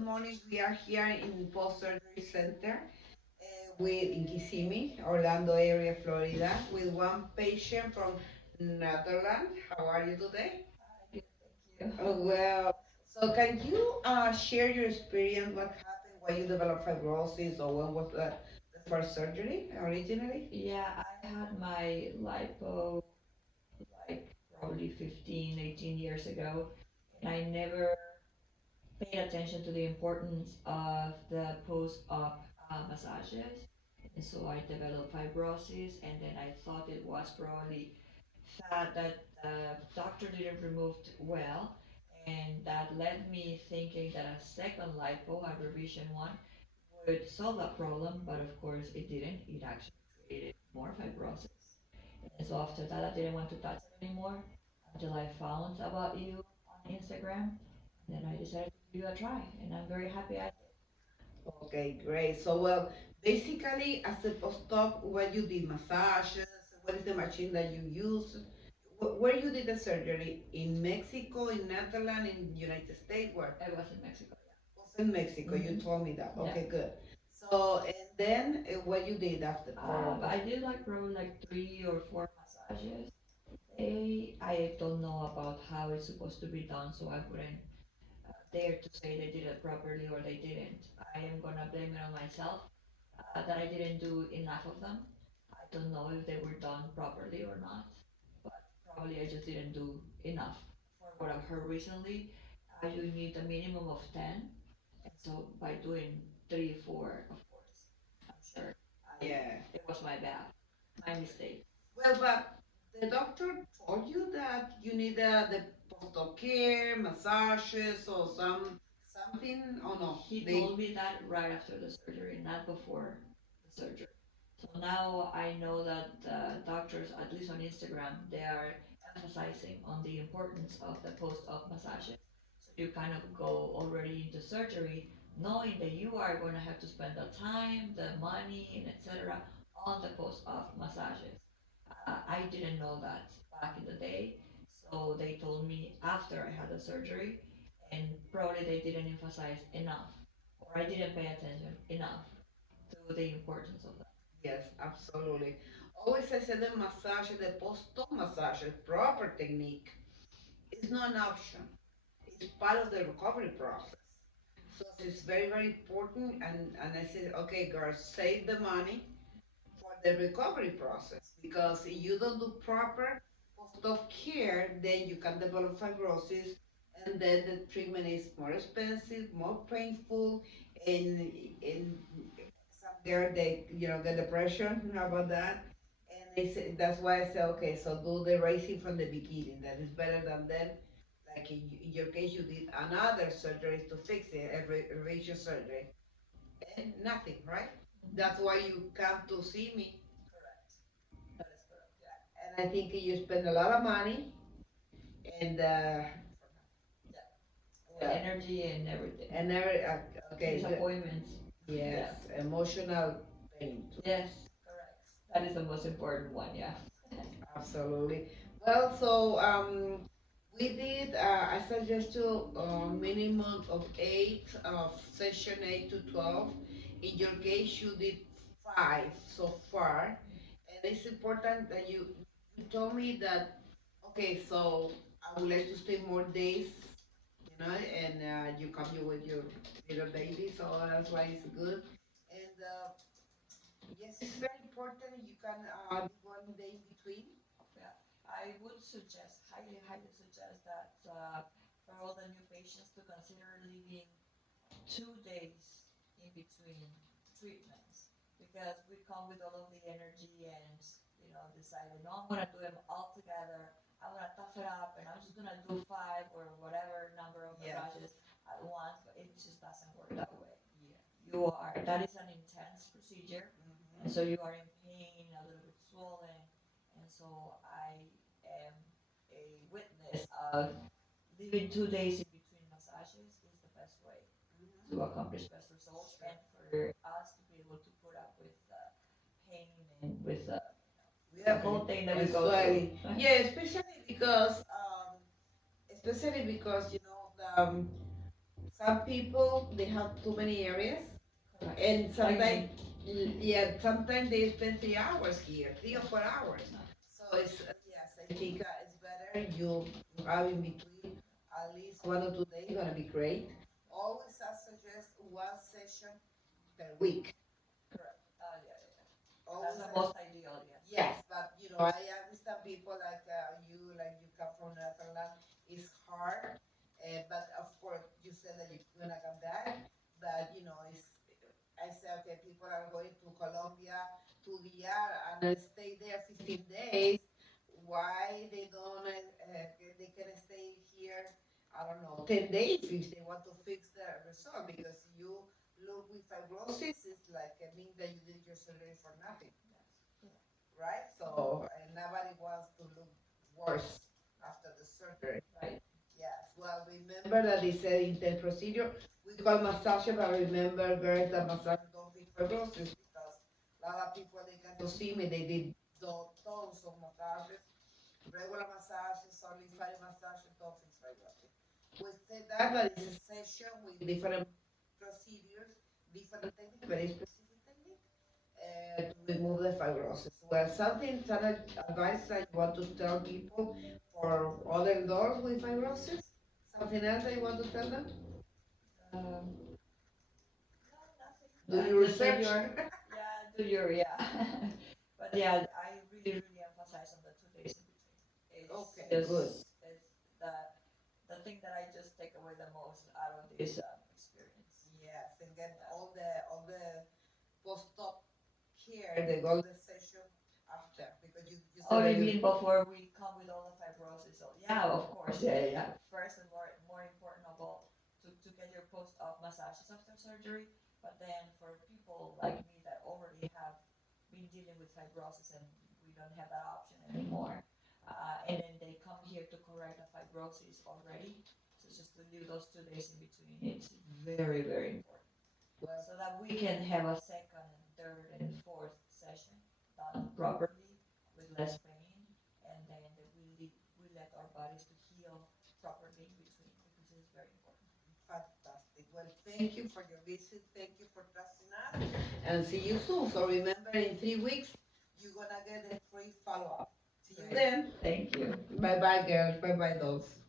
good morning. We are here in Post Surgery Center with in Kissimmee, Orlando area, Florida, with one patient from Netherlands. How are you today? Good, thank you. Oh, well, so can you share your experience? What happened? Why you developed fibrosis, or when was the first surgery originally? Yeah, I had my lipo like probably 15, 18 years ago, and I never paid attention to the importance of the post-op massages. And so I developed fibrosis, and then I thought it was probably fat that the doctor didn't remove well, and that led me thinking that a second lipo, a revision one, would solve that problem, but of course it didn't. It actually created more fibrosis. And so after that, I didn't want to touch it anymore until I found about you on Instagram. And then I decided to give you a try, and I'm very happy I did. Okay, great. So, well, basically, as a post-op, what you did massages, what is the machine that you use? Where you did the surgery? In Mexico, in Netherlands, in United States? Where? I was in Mexico, Was in Mexico. yeah. You told me that. Yeah. Okay, good. So, and then what you did after for I did like probably like 3 or 4 massages. I don't know about how it's supposed to be done, so I wouldn't dare to say they did it properly or they didn't. I am gonna blame it on myself that I didn't do enough of them. I don't know if they were done properly or not, but probably I just didn't do enough. For what I've heard recently, you need a minimum of 10, and so by doing 3, 4, of course, I'm sure yeah. it was my bad, my mistake. Well, but the doctor told you that you need the post-op care, massages, or something, or no? He They told me that right after the surgery, not before the surgery. So now I know that doctors, at least on Instagram, they are emphasizing on the importance of the post-op massages. So you kind of go already into surgery knowing that you are going to have to spend the time, the money, and etc. on the post-op massages. I didn't know that back in the day, so they told me after I had the surgery, and probably they didn't emphasize enough, or I didn't pay attention enough to the importance of that. yes, absolutely. Always I say the massage, the post-op massage, proper technique is not an option. It's part of the recovery process. So it's very, very important. And I said, okay, girls, save the money for the recovery process because if you don't do proper post-op care, then you can develop fibrosis, and then the treatment is more expensive, more painful, and some girl they get depression about that. And they say, that's why I say okay, so do the racing from the beginning. That is better than then. Like in your case, you did another surgery to fix it, every revision surgery, and nothing, right? Mhm. That's why you come to see me. Correct. That is correct. Yeah. And I think you spend a lot of money and Yeah. The well, energy and everything. and every okay, good. Disappointments. Yes, Yeah. emotional pain too. Yes. Correct. That is the most important one. Yeah. Absolutely. Well, so we did. I suggest you minimum of eight, session 8 to 12. In your case, you did five so far, and it's important that you told me that. Okay, so I would like to stay more days, and you come here with your little baby, so that's why it's good. And yes, it's very important. You can do one day in between. Yeah, I would suggest, highly, highly suggest that for all the new patients to consider leaving 2 days in between treatments because we come with all of the energy and decided no, I'm gonna do them all together. I'm gonna tough it up and I'm just gonna do 5 or whatever number of Yes. massages at once, but it just doesn't work that way. You are that is an intense procedure, and so you are in pain, a little bit swollen, and so I am a witness of leaving 2 days in between massages is the best way to accomplish best results and for us to be able to put up with the pain and with the Yeah, whole thing that we and go through. sweaty. Yeah, especially because Some people they have too many areas, Correct. and Like sometimes, me. yeah, sometimes they spend 3 hours here, 3 or 4 hours. So it's yes, I think it's better you have in between at least 1 or 2 days. Gonna be great. Always I suggest one session per week. Correct. Yeah, yeah, yeah. Always That's the I, most ideal, yes. yes, but I understand people like you come from Netherlands. It's hard, but of course you said that you're gonna come back. But it's I say okay, people are going to Colombia, to DR, and stay there 15 days. Why they don't? They can stay here. I don't know, 10 days if they want to fix the result, because you look with fibrosis, it's like it means that you did your surgery for nothing, Yes. right? So nobody wants to look worse after the surgery. Right. Yes. Well, remember that they said in the procedure we call massage, but remember, girls, that massage don't fix fibrosis, because a lot of people they come to see me, they did tons of massages, regular massages, only lymphatic massages don't fix fibrosis. We said that it's a session with different procedures, different techniques, very specific technique, to remove the fibrosis. Well, some advice that you want to tell people for other dogs with fibrosis? Something else that you want to tell them? Um, no, nothing. Do your Just do research. your, yeah, do your, yeah. But yeah, I really, really emphasize on the 2 days in between. It's Okay, good. just, it's the thing that I just take away the most out of this experience. Yes, and get Yeah. all the post-op care, the golden session after, because you Oh, said that you you. mean before we come with all the fibrosis? So yeah, of course, yeah, yeah, yeah. First and more important of all, to get your post-op massages after surgery. But then for people like me that already have been dealing with fibrosis and we don't have that option anymore, and then they come here to correct the fibrosis already. So just to leave those 2 days in between, it's very, very important Well, so that we can have a second and third and fourth session done properly with less pain, and then that we let our bodies to heal properly in between because it's very important. fantastic. Well, thank you for your visit. Thank you for trusting us. And see you soon. So remember, in 3 weeks, you're going to get a free follow up. See you Great. then. Thank you. Bye bye, girls. Bye bye, dogs.